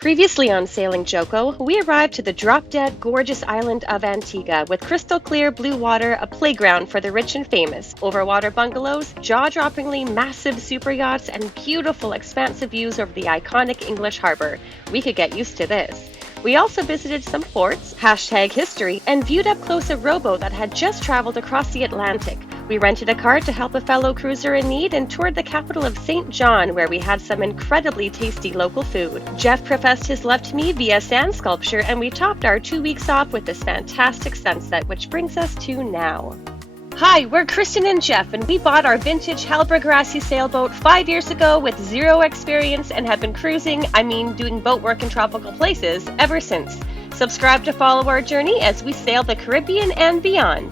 Previously on Sailing Joco, we arrived to the drop-dead gorgeous island of Antigua with crystal clear blue water, a playground for the rich and famous, overwater bungalows, jaw-droppingly massive super yachts, and beautiful expansive views over the iconic English harbor. We could get used to this. We also visited some ports, #history, and viewed up close a rowboat that had just traveled across the Atlantic. We rented a car to help a fellow cruiser in need and toured the capital of St. John, where we had some incredibly tasty local food. Jeff professed his love to me via sand sculpture, and we topped our 2 weeks off with this fantastic sunset, which brings us to now. Hi, we're Kristen and Jeff, and we bought our vintage Hallberg Rassy sailboat 5 years ago with zero experience and have been cruising, doing boat work in tropical places, ever since. Subscribe to follow our journey as we sail the Caribbean and beyond.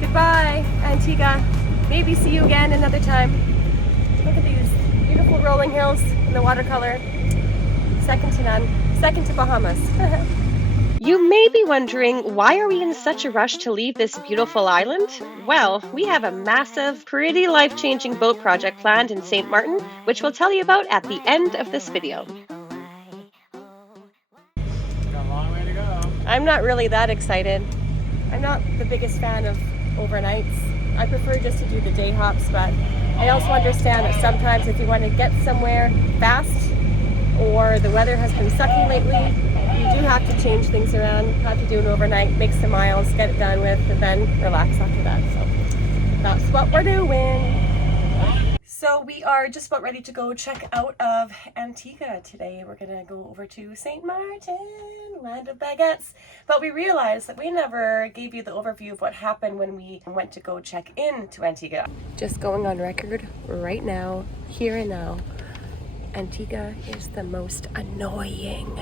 Goodbye, Antigua. Maybe see you again another time. Look at these beautiful rolling hills in the watercolor. Second to none. Second to Bahamas. You may be wondering, why are we in such a rush to leave this beautiful island? Well, we have a massive, pretty life-changing boat project planned in St. Martin, which we'll tell you about at the end of this video. Got a long way to go. I'm not really that excited. I'm not the biggest fan of overnights. I prefer just to do the day hops, but I also understand that sometimes if you want to get somewhere fast or the weather has been sucking lately, you do have to change things around, have to do an overnight, make some miles, get it done with, and then relax after that. So that's what we're doing. So we are just about ready to go check out of Antigua today. We're gonna go over to St. Martin, land of baguettes. But we realized that we never gave you the overview of what happened when we went to go check in to Antigua. Just going on record right now, here and now, Antigua is the most annoying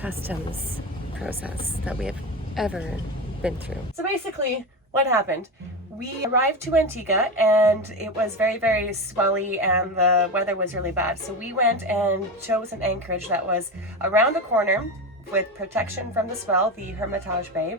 customs process that we have ever been through. So basically, what happened? We arrived to Antigua and it was very, very swelly and the weather was really bad. So we went and chose an anchorage that was around the corner with protection from the swell, the Hermitage Bay.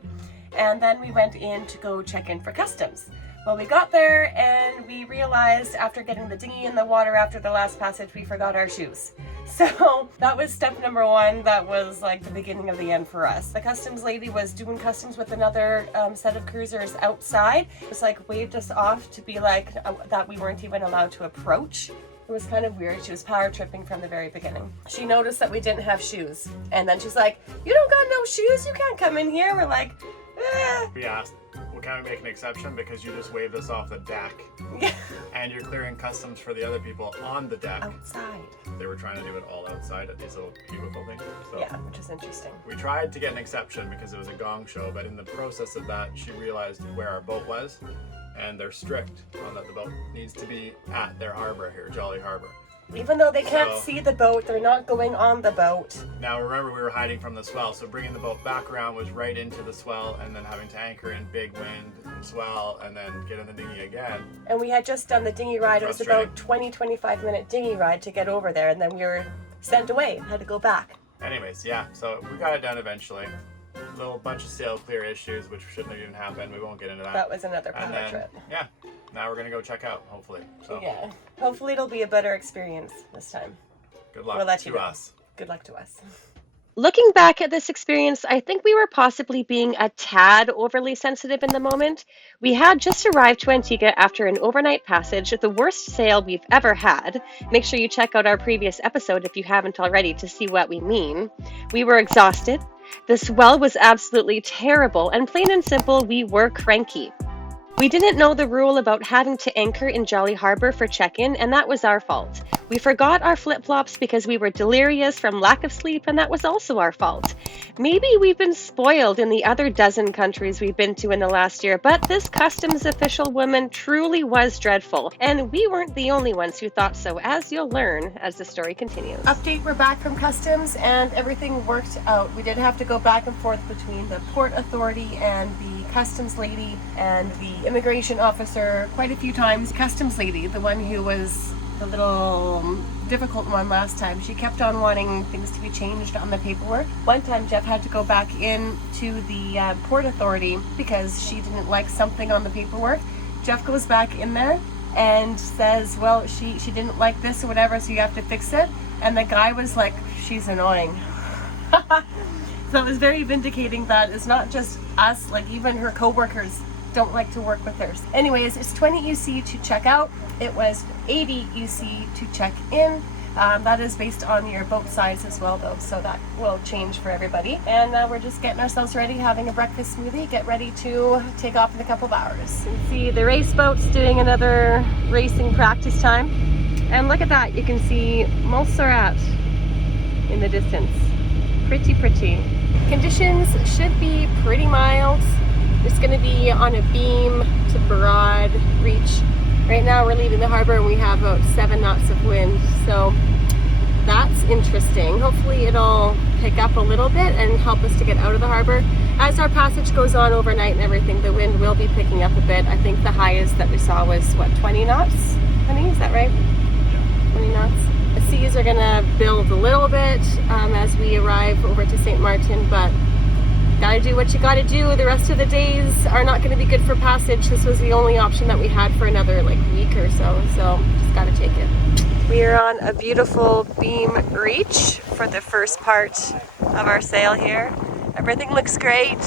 And then we went in to go check in for customs. Well, we got there and we realized after getting the dinghy in the water after the last passage, we forgot our shoes. So that was step number one. That was like the beginning of the end for us. The customs lady was doing customs with another set of cruisers outside. It was like waved us off to be like that we weren't even allowed to approach. It was kind of weird. She was power tripping from the very beginning. She noticed that we didn't have shoes. And then she's like, "You don't got no shoes? You can't come in here." We're like, eh. We asked, well, can we make an exception because you just waved us off the deck and you're clearing customs for the other people on the deck. Outside. They were trying to do it all outside at these little cubicle things. So Yeah, which is interesting. we tried to get an exception because it was a gong show, but in the process of that, she realized where our boat was, and they're strict on that the boat needs to be at their harbor here, Jolly Harbor. Even though they can't So- see the boat, they're not going on the boat. Now remember, we were hiding from the swell, so bringing the boat back around was right into the swell, and then having to anchor in big wind and swell, and then get in the dinghy again. And we had just done the dinghy ride. It was about 20-25 minute dinghy ride to get over there, and then we were sent away, had to go back. Anyways, yeah, so we got it done eventually. Little bunch of sail clear issues, which shouldn't have even happened. We won't get into that. That was another And power then, trip. yeah, now we're gonna go check out, hopefully. So Yeah. Hopefully it'll be a better experience this time. good luck We'll let you to know. us. Good luck to us. Looking back at this experience, I think we were possibly being a tad overly sensitive in the moment. We had just arrived to Antigua after an overnight passage, the worst sail we've ever had. Make sure you check out our previous episode if you haven't already to see what we mean. We were exhausted. The swell was absolutely terrible, and plain and simple, we were cranky. We didn't know the rule about having to anchor in Jolly Harbor for check-in, and that was our fault. We forgot our flip-flops because we were delirious from lack of sleep, and that was also our fault. Maybe we've been spoiled in the other dozen countries we've been to in the last year, but this customs official woman truly was dreadful, and we weren't the only ones who thought so, as you'll learn as the story continues. Update, we're back from customs, and everything worked out. We did have to go back and forth between the port authority and the customs lady and the immigration officer quite a few times. Customs lady, the one who was the little difficult one last time, she kept on wanting things to be changed on the paperwork. One time Jeff had to go back in to the port authority because she didn't like something on the paperwork. Jeff goes back in there and says, well, she didn't like this or whatever, so you have to fix it. And the guy was like, she's annoying. So it was very vindicating that it's not just us, like even her co-workers don't like to work with her. Anyways, it's 20 UC to check out. It was 80 UC to check in. That is based on your boat size as well though, so that will change for everybody. And we're just getting ourselves ready, having a breakfast smoothie, get ready to take off in a couple of hours. You can see the race boat's doing another racing practice time. And look at that, you can see Montserrat in the distance. Pretty. Conditions should be pretty mild. It's going to be on a beam to broad reach. Right now we're leaving the harbor and we have about 7 knots of wind, so that's interesting. Hopefully it'll pick up a little bit and help us to get out of the harbor. As our passage goes on overnight and everything, the wind will be picking up a bit. I think the highest that we saw was, what, 20 knots? Honey, is that right? 20 knots. The seas are going to build a little bit as we arrive over to St. Martin, but gotta do what you gotta do. The rest of the days are not going to be good for passage. This was the only option that we had for another week or so just gotta take it. We are on a beautiful beam reach for the first part of our sail here. Everything looks great.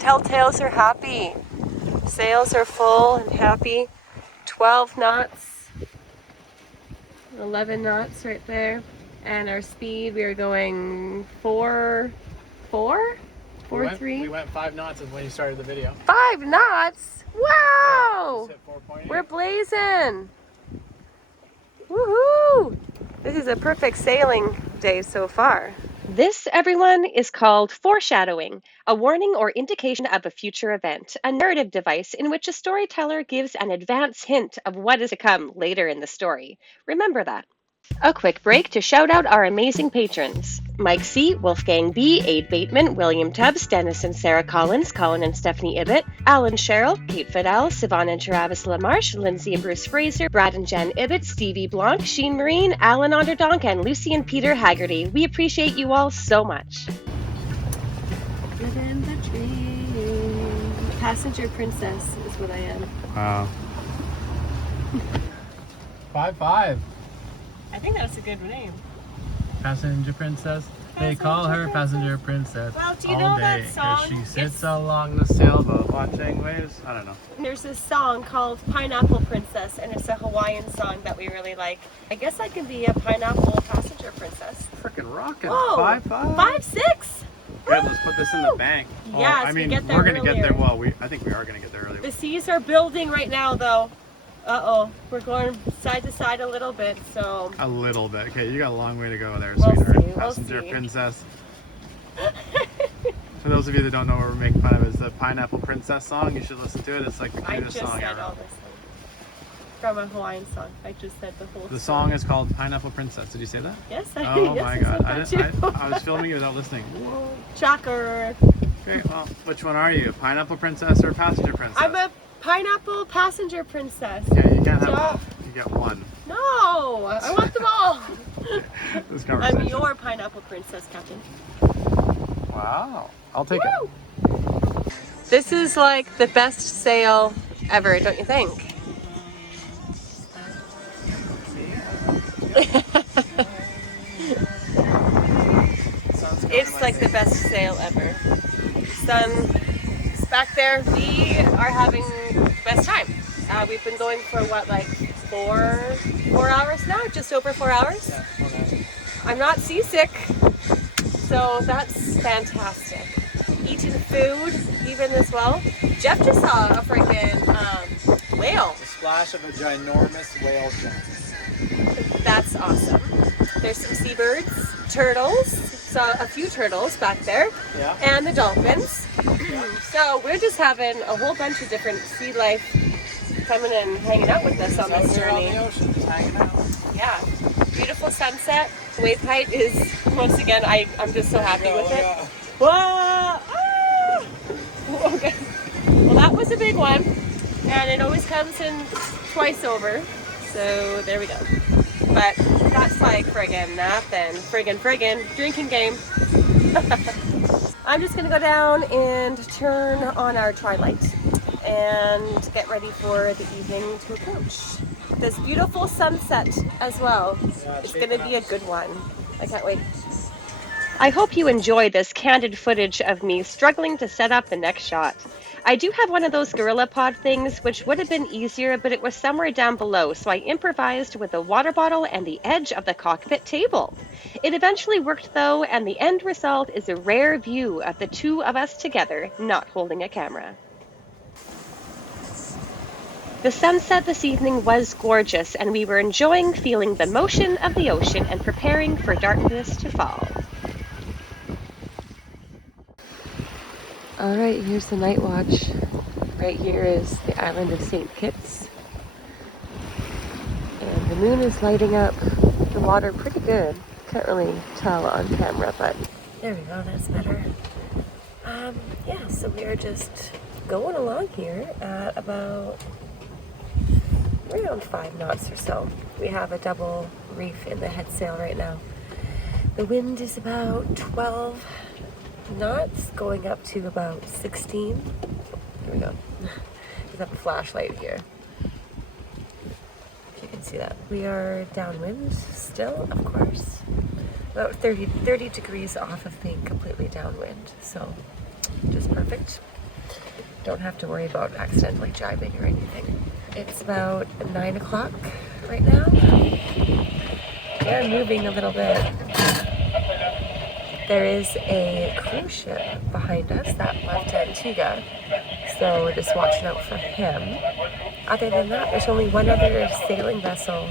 Telltales are happy. Sails are full and happy. 12 knots. 11 knots right there. And our speed, we are going 4-3? We went 5 knots when you started the video. 5 knots? Wow! Yeah, we're blazing! Woohoo! This is a perfect sailing day so far. This, everyone, is called foreshadowing, a warning or indication of a future event, a narrative device in which a storyteller gives an advance hint of what is to come later in the story. Remember that. A quick break to shout out our amazing patrons. Mike C., Wolfgang B., Aid Bateman, William Tubbs, Dennis and Sarah Collins, Colin and Stephanie Ibbett, Alan Sherrill, Kate Fidel, Sivan and Travis LaMarche, Lindsay and Bruce Fraser, Brad and Jen Ibbett, Stevie Blanc, Sheen Marine, Alan Onderdonk, and Lucy and Peter Haggerty. We appreciate you all so much. Get in the train. Passenger princess is what I am. Wow. 5-5. I think that's a good name. Passenger princess. They call her passenger princess. Well, do you all know day, that song? 'cause she sits along the sailboat watching waves. I don't know. There's this song called Pineapple Princess, and it's a Hawaiian song that we really like. I guess I can be a pineapple passenger princess. Freaking rocking. Whoa! 5-5. 5-6. Good, let's put this in the bank. Yes, I mean, we get there we're gonna earlier. get there. Well, I think we are gonna get there early. The seas are building right now, though. Uh-oh, we're going side to side a little bit, so... A little bit. Okay, you got a long way to go there, We'll sweetheart. see, we'll Passenger see. princess. For those of you that don't know what we're making fun of, it's the Pineapple Princess song. You should listen to it. It's like the I cutest just song said ever. all this from a Hawaiian song. I just said the whole The song is called Pineapple Princess. Did you say that? Yes, Oh yes, my I god. said that too. I was filming you without listening. Whoa. Shocker. Okay, well, which one are you? Pineapple Princess or Passenger Princess? I'm a pineapple passenger princess. Yeah, you can't have Duh. both. You get one. No, I want them all. This conversation. I'm your pineapple princess, Captain. Wow. I'll take Woo! This is like the best sail ever, don't you think? It's like the best sail ever. Sun is back there. We are having the best time. We've been going for what, like four hours now? Just over 4 hours? Yeah, okay. I'm not seasick, so that's fantastic. Eating food even as well. Jeff just saw a freaking whale. A splash of a ginormous whale jump. That's awesome. There's some seabirds, turtles, saw a few turtles back there, Yeah. and the dolphins. So we're just having a whole bunch of different sea life coming and hanging out with us on this journey. On the ocean, just hanging out. Yeah, beautiful sunset. Wave height is, once again, I'm just so happy with it. Whoa! Ah! Okay. Well, that was a big one, and it always comes in twice over, so there we go. But that's like friggin' nothing. Friggin' drinking game. I'm just gonna go down and turn on our twilight and get ready for the evening to approach. this beautiful sunset as well. It's gonna be a good one. I can't wait. I hope you enjoy this candid footage of me struggling to set up the next shot. I do have one of those Gorilla Pod things, which would have been easier, but it was somewhere down below, so I improvised with a water bottle and the edge of the cockpit table. It eventually worked though, and the end result is a rare view of the two of us together, not holding a camera. The sunset this evening was gorgeous, and we were enjoying feeling the motion of the ocean and preparing for darkness to fall. All right, here's the night watch. Right here is the island of St. Kitts. And the moon is lighting up the water pretty good. Can't really tell on camera, but there we go, that's better. Yeah, so we are just going along here at about around 5 knots or so. We have a double reef in the head sail right now. The wind is about 12 knots, going up to about 16. Here we go. There's a flashlight here, if you can see that. We are downwind still, of course. About 30 degrees off of being completely downwind, so just perfect. Don't have to worry about accidentally jibing or anything. It's about 9 o'clock right now. They're moving a little bit. There is a cruise ship behind us that left Antigua, so we're just watching out for him. Other than that, there's only one other sailing vessel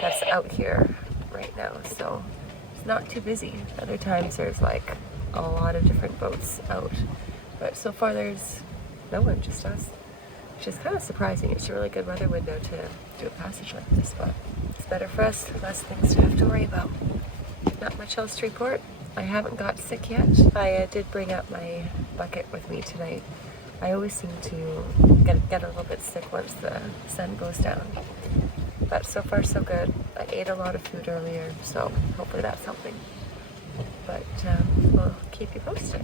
that's out here right now, so it's not too busy. Other times there's like a lot of different boats out, but so far there's no one, just us, which is kind of surprising. It's a really good weather window to do a passage like this, but it's better for us, less things to have to worry about. Not much else to report. I haven't got sick yet. I did bring up my bucket with me tonight. I always seem to get a little bit sick once the sun goes down. But so far so good. I ate a lot of food earlier, so hopefully that's helping. But we'll keep you posted.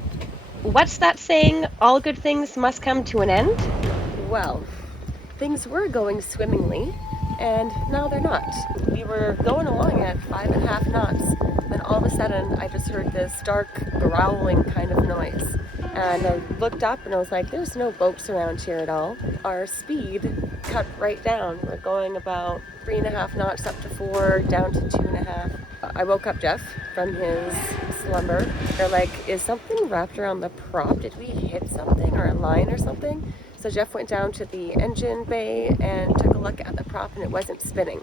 What's that saying? All good things must come to an end? Well, things were going swimmingly, and now they're not. We were going along at 5.5 knots, then all of a sudden I just heard this dark growling kind of noise. And I looked up and I was like, there's no boats around here at all. Our speed cut right down. We're going about 3.5 knots up to 4, down to 2.5. I woke up Jeff from his slumber. They're like, is something wrapped around the prop? Did we hit something or a line or something? So Jeff went down to the engine bay and took a look at the prop, and it wasn't spinning.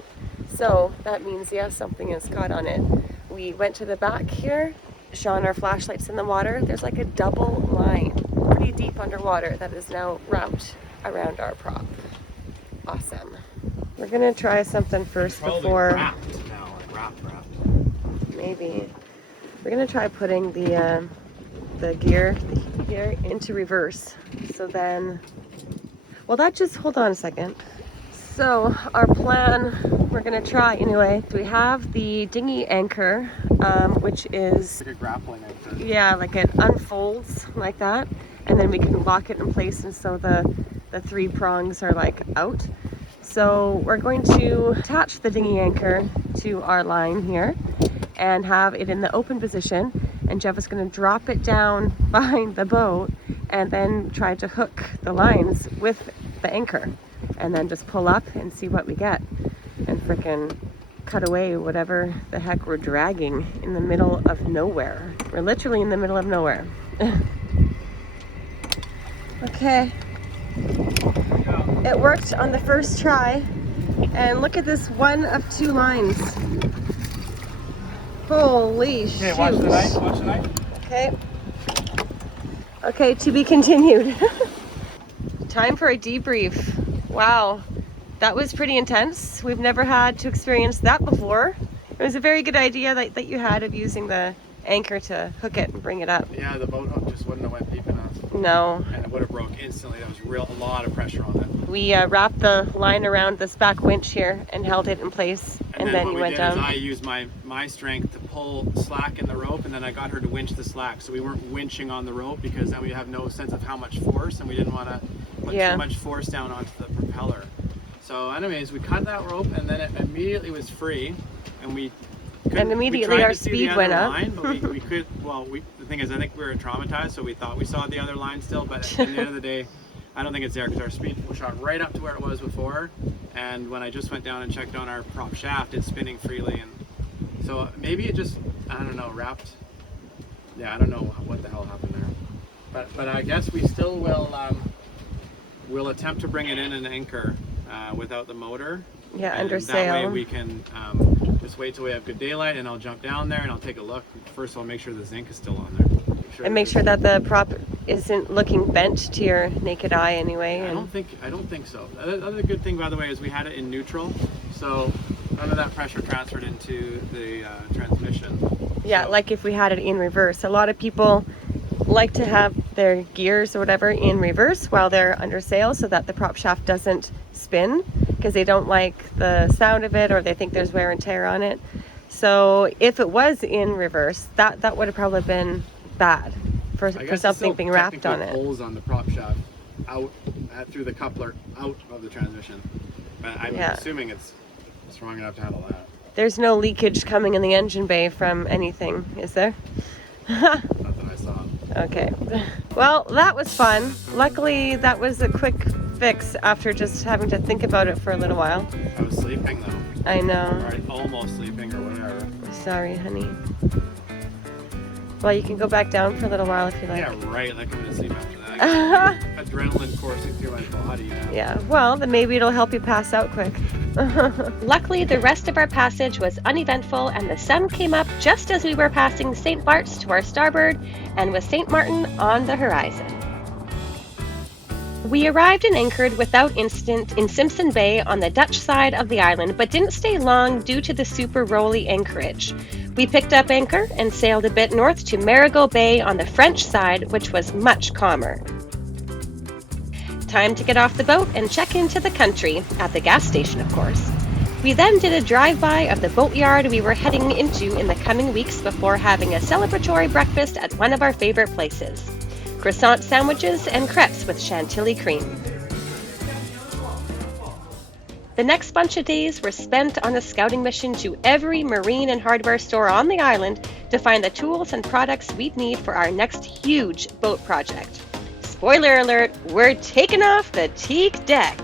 So that means, yes, something is caught on it. We went to the back here, shone our flashlights in the water. There's like a double line, pretty deep underwater, that is now wrapped around our prop. Awesome. We're gonna try something first before. Wrapped now, like wrapped. Maybe. We're gonna try putting the gear into reverse. So then, well, that just, hold on a second. So our plan, we're gonna try anyway. We have the dinghy anchor, which is Like a grappling anchor. yeah, like it unfolds like that, and then we can lock it in place, and so the 3 prongs are like out. So we're going to attach the dinghy anchor to our line here and have it in the open position, and Jeff is going to drop it down behind the boat and then try to hook the lines with the anchor, and then just pull up and see what we get and frickin' cut away whatever the heck we're dragging in the middle of nowhere. We're literally in the middle of nowhere. Okay. It worked on the first try, and look at this, 1 of 2 lines. Holy shoot. Okay, watch the knife, watch the knife. Okay. Okay, to be continued. Time for a debrief. Wow, that was pretty intense. We've never had to experience that before. It was a very good idea that you had of using the anchor to hook it and bring it up. Yeah, the boat hook just wouldn't have went deep enough. No. And it would have broke instantly. That was a lot of pressure on it. We wrapped the line around this back winch here and held it in place, and then you went down. I used my strength to pull slack in the rope, and then I got her to winch the slack. So we weren't winching on the rope, because then we have no sense of how much force, and we didn't want to put too much force down onto the propeller. So So anyways, we cut that rope and then it immediately was free, and we immediately tried our to see speed the went other up. line, but we could, the thing is, I think we were traumatized, so we thought we saw the other line still, but at the end of the day, I don't think it's there because our speed shot right up to where it was before, and when I just went down and checked on our prop shaft, it's spinning freely, and so maybe it just, I don't know, wrapped. Yeah, I don't know what the hell happened there, but I guess we still will we'll attempt to bring it in an anchor without the motor. Yeah, and under that way sail. we can just wait till we have good daylight, and I'll jump down there and I'll take a look. First, I'll make sure the zinc is still on there. And make sure that the prop isn't looking bent to your naked eye anyway. I don't think so. The other good thing, by the way, is we had it in neutral, so none of that pressure transferred into the transmission. Yeah, So, like if we had it in reverse. A lot of people like to have their gears or whatever in reverse while they're under sail so that the prop shaft doesn't spin, because they don't like the sound of it or they think there's wear and tear on it. So if it was in reverse, that would have probably been bad for something being wrapped on it. Holes on the prop shaft out through the coupler out of the transmission. But I'm assuming it's strong enough to handle that. There's no leakage coming in the engine bay from anything, is there? Not that I saw. Okay. Well, that was fun. Luckily, that was a quick fix after just having to think about it for a little while. I was sleeping though. I know. Or almost sleeping or whatever. Sorry, honey. Well, you can go back down for a little while if you like. Yeah, right. Like I'm gonna sleep after that. Adrenaline coursing through my body now. Yeah, well, then maybe it'll help you pass out quick. Luckily, the rest of our passage was uneventful, and the sun came up just as we were passing St. Bart's to our starboard, and with St. Martin on the horizon. We arrived and anchored without incident in Simpson Bay on the Dutch side of the island, but didn't stay long due to the super rolly anchorage. We picked up anchor and sailed a bit north to Marigot Bay on the French side, which was much calmer. Time to get off the boat and check into the country, at the gas station of course. We then did a drive-by of the boatyard we were heading into in the coming weeks before having a celebratory breakfast at one of our favorite places. Croissant sandwiches and crepes with chantilly cream. The next bunch of days were spent on a scouting mission to every marine and hardware store on the island to find the tools and products we'd need for our next huge boat project. Spoiler alert, we're taking off the teak deck.